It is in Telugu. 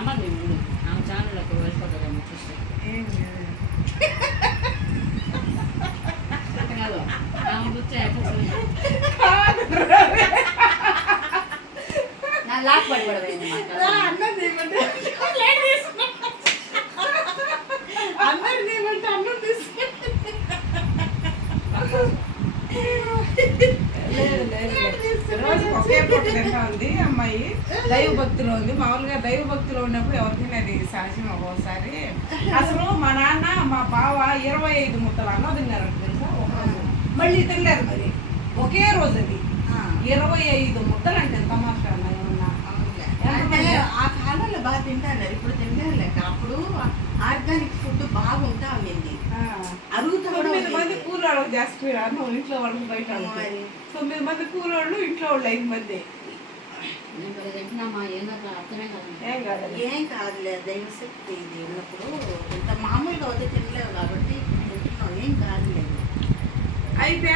రమ్మని ముందు ఆమె ఛానల్లోకి వెళ్ళిపోతుందేమో చూస్తే ఏం లేదు. కాదు ఆమె చూస్తే నా లాక్ పడిపోయింది అన్నం తీయమంటే అందరు తీయమంటే అన్నం రోజు ఒకే పూట తింటా ఉంది అమ్మాయి. దైవ భక్తిలో ఉంది. మామూలుగా దైవ భక్తిలో ఉన్నప్పుడు ఎవరికైనా అది సహజం. ఒక్కోసారి అసలు మా నాన్న మా బావ 25 ముద్దలు అన్నం తిన్నారు తెలుసా ఒకరోజు. మళ్ళీ తినలేరు మరి ఒకే రోజు అది 25 ముద్దలు అంటే ఎంత మాత్రం ఆ కాలంలో బాగా తింటారు, ఇప్పుడు తింటారు లేక. అప్పుడు ఆర్గానిక్ ఫుడ్ బాగుంటా ఉంది, అరుగుతా. 9 మంది కూలోళ్ళకి చేస్తారు అన్నం ఇంట్లో వాళ్ళకి బయట. 9 మంది కూలోళ్ళు ఇంట్లో వాళ్ళు 5 మంది. ఏం కాదులే, దైవశక్తి ఇది ఉన్నప్పుడు ఇంత మామూలుగా వద్ద తినలేవు కాబట్టి తింటున్నావు, ఏం కాదులేదు. అయితే